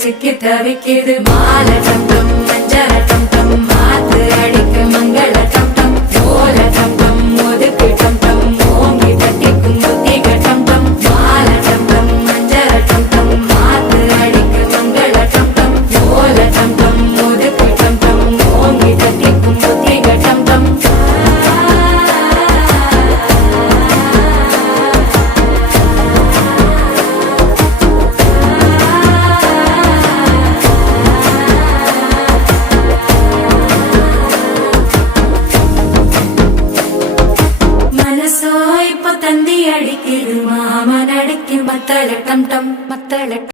சிக்கி தவிக்குது மாலை டம் டம் மஞ்சள டம் டம் மாத்து அடிக்க மங்கள டம் டம் ஓல டம் டம் ஒதுக்கு டம் டம் ஓங்கி தட்டிக்கும் புத்திக டம் டம் மாலை டம் டம் மஞ்சள டம் டம் மாத்து அடிக்க மங்கள டம் டம் ஓல டம் டம் ஒதுக்கு டம் டம் ஓங்கி தட்டிக்கும் புத்திக டம் டம் தந்தி அடிக்குது மாமன் அடிக்கு மத்தள டம் டம் மத்தள